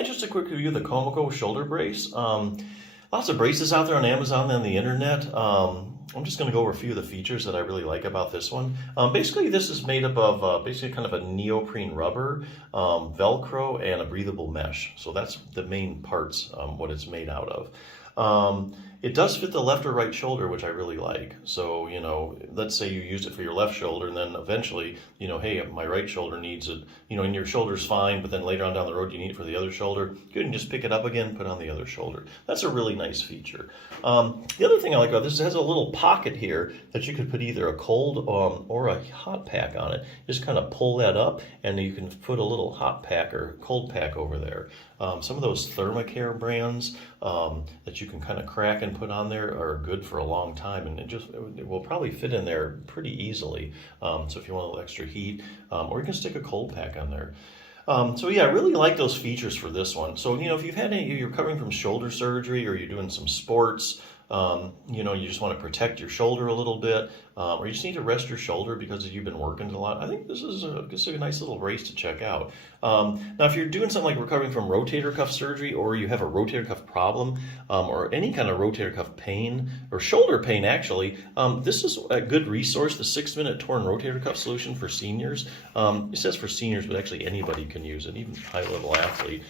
Yeah, just a quick review of the Komoko shoulder brace. Lots of braces out there on Amazon and on the internet. I'm just going to go over a few of the features that I really like about this one. Basically, this is made up of basically kind of a neoprene rubber, Velcro, and a breathable mesh. So that's the main parts, what it's made out of. It does fit the left or right shoulder, which I really like. So, you know, let's say you used it for your left shoulder and then eventually, you know, hey, my right shoulder needs it, you know, and your shoulder's fine, but then later on down the road you need it for the other shoulder. You can just pick it up again, put it on the other shoulder. That's a really nice feature. The other thing I like about this is it has a little pocket here that you could put either a cold or a hot pack on it. Just kind of pull that up and you can put a little hot pack or cold pack over there. Some of those Thermacare brands that you can kind of crack and put on there are good for a long time, and it will probably fit in there pretty easily. So if you want a little extra heat, or you can stick a cold pack on there. So yeah, I really like those features for this one. So, you know, if you're recovering from shoulder surgery or you're doing some sports, you know, you just want to protect your shoulder a little bit, or you just need to rest your shoulder because you've been working a lot, I think this is a nice little brace to check out. Now, if you're doing something like recovering from rotator cuff surgery, or you have a rotator cuff problem, or any kind of rotator cuff pain, or shoulder pain actually, this is a good resource, the 6-minute torn rotator cuff solution for seniors. It says for seniors, but actually anybody can use it, even high-level athlete.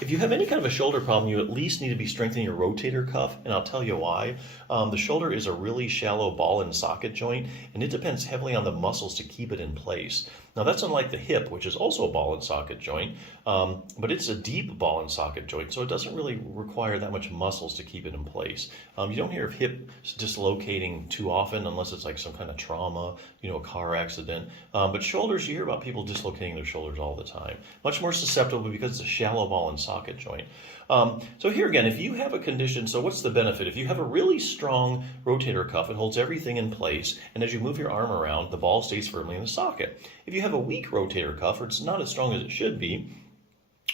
If you have any kind of a shoulder problem, you at least need to be strengthening your rotator cuff, and I'll tell you why. The shoulder is a really shallow ball and socket joint, and it depends heavily on the muscles to keep it in place. Now, that's unlike the hip, which is also a ball and socket joint, but it's a deep ball and socket joint, so it doesn't really require that much muscles to keep it in place. You don't hear of hips dislocating too often unless it's like some kind of trauma, you know, a car accident. But shoulders, you hear about people dislocating their shoulders all the time. Much more susceptible because it's a shallow ball and socket joint. So here again, if you have a condition, so what's the benefit? If you have a really strong rotator cuff, it holds everything in place, and as you move your arm around, the ball stays firmly in the socket. If you have a weak rotator cuff, or it's not as strong as it should be,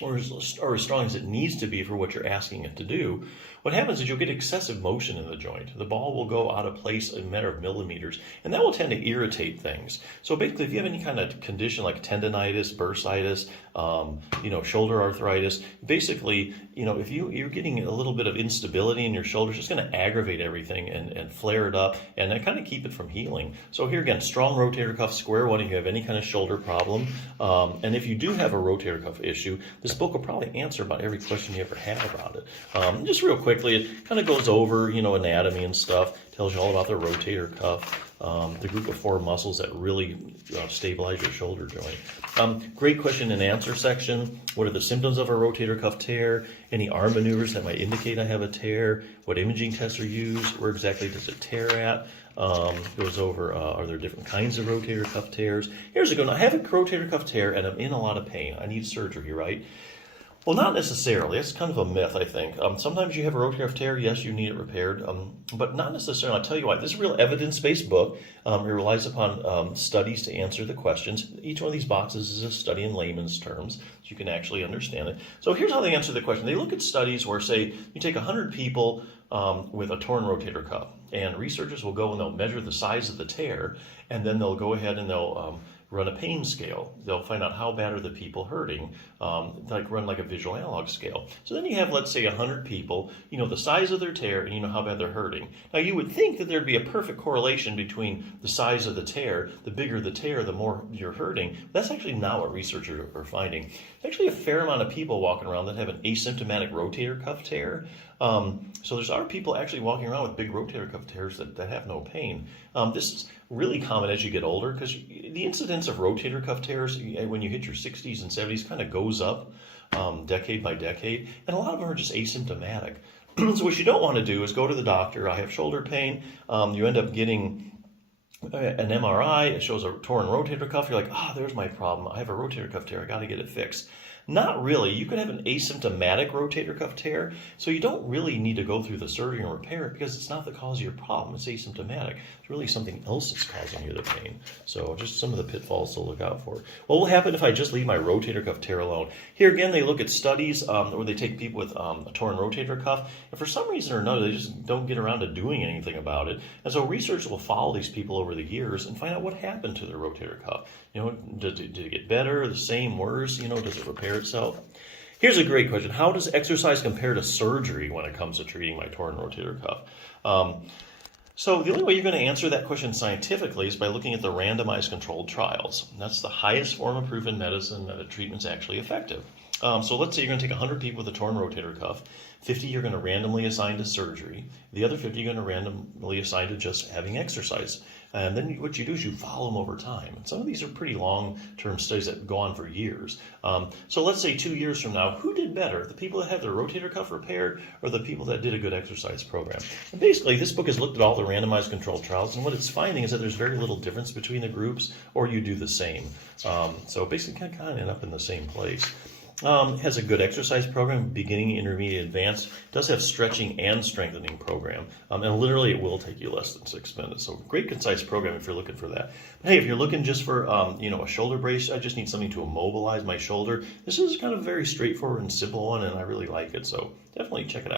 or as strong as it needs to be for what you're asking it to do, what happens is you'll get excessive motion in the joint. The ball will go out of place in a matter of millimeters, and that will tend to irritate things. So basically, if you have any kind of condition like tendonitis, bursitis, you know, shoulder arthritis, basically, you know, if you're getting a little bit of instability in your shoulder, it's just going to aggravate everything and flare it up and kind of keep it from healing. So here again, strong rotator cuff, square one if you have any kind of shoulder problem. And if you do have a rotator cuff issue, this book will probably answer about every question you ever had about it. Just real quickly, it kind of goes over, you know, anatomy and stuff, tells you all about the rotator cuff, the group of 4 muscles that really stabilize your shoulder joint. Great question and answer section. What are the symptoms of a rotator cuff tear? Any arm maneuvers that might indicate I have a tear? What imaging tests are used? Where exactly does it tear at? Goes over, are there different kinds of rotator cuff tears? Here's a good one. I have a rotator cuff tear and I'm in a lot of pain. I need surgery, right? Well, not necessarily. That's kind of a myth, I think. Sometimes you have a rotator cuff tear, yes, you need it repaired, but not necessarily. I'll tell you why. This is a real evidence-based book. It relies upon studies to answer the questions. Each one of these boxes is a study in layman's terms, so you can actually understand it. So here's how they answer the question. They look at studies where, say, you take 100 people with a torn rotator cuff, and researchers will go and they'll measure the size of the tear, and then they'll go ahead and they'll run a pain scale. They'll find out how bad are the people hurting, run like a visual analog scale. So then you have, let's say, 100 people, you know the size of their tear and you know how bad they're hurting. Now you would think that there'd be a perfect correlation between the size of the tear, the bigger the tear, the more you're hurting. That's actually not what researchers are finding. There's actually a fair amount of people walking around that have an asymptomatic rotator cuff tear. So there's other people actually walking around with big rotator cuff tears that have no pain. This is really common as you get older because the incidence of rotator cuff tears when you hit your 60s and 70s kind of goes up decade by decade, and a lot of them are just asymptomatic. So what you don't want to do is go to the doctor. I have shoulder pain. You end up getting an MRI. It shows a torn rotator cuff. You're like, there's my problem. I have a rotator cuff tear. I got to get it fixed. Not really. You could have an asymptomatic rotator cuff tear, so you don't really need to go through the surgery and repair it because it's not the cause of your problem. It's asymptomatic. It's really something else that's causing you the pain. So just some of the pitfalls to look out for. What will happen if I just leave my rotator cuff tear alone? Here again, they look at studies where they take people with a torn rotator cuff, and for some reason or another, they just don't get around to doing anything about it. And so researchers will follow these people over the years and find out what happened to their rotator cuff. You know, did it get better, the same, worse? You know, does it repair itself? Here's a great question. How does exercise compare to surgery when it comes to treating my torn rotator cuff? So the only way you're going to answer that question scientifically is by looking at the randomized controlled trials. And that's the highest form of proof in medicine that a treatment's actually effective. So let's say you're going to take 100 people with a torn rotator cuff. 50 you're going to randomly assign to surgery. The other 50 you're going to randomly assign to just having exercise. And then what you do is you follow them over time. And some of these are pretty long-term studies that go on for years. So let's say 2 years from now, who did better? The people that had their rotator cuff repaired or the people that did a good exercise program? And basically, this book has looked at all the randomized controlled trials, and what it's finding is that there's very little difference between the groups, or you do the same. So basically, kind of end up in the same place. Has a good exercise program, beginning, intermediate, advanced. Does have stretching and strengthening program, and literally it will take you less than 6 minutes. So great concise program if you're looking for that. But hey, if you're looking just for a shoulder brace, I just need something to immobilize my shoulder. This is kind of a very straightforward and simple one, and I really like it. So definitely check it out.